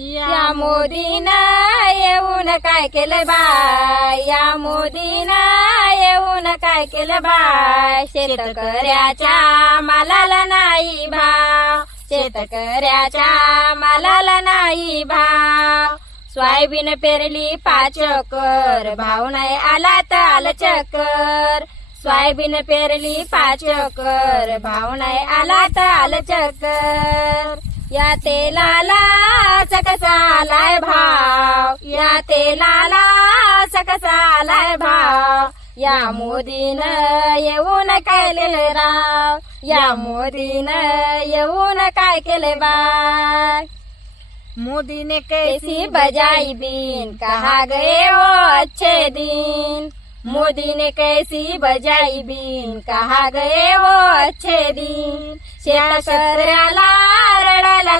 या मोदीना येऊन काय केलं बाय या मोदीना येऊन काय केलं बाय शेतकऱ्याच्या मालाला नाही भाव. शेतकऱ्याच्या मालाला नाही भाव. सोयाबीन पेरली पाच कर भाव नाही आला तर आलं चक्कर. सोयाबीन पेरली पाच कर भाव नाही आला तर आलं चक्कर. या तेलाला कसा आलाय भाव? या तेलाला कसा आलाय भाव? या मोदीनं येऊन काय केले राव? या मोदीनं येऊन काय केले बाय मोदी ने कैसी बजाई बीन? कहा गए वो अच्छे दिन? मोदी ने कैसी बजाई बीन? कहा गए वो अच्छे दिन? शेतकऱ्याला रडायला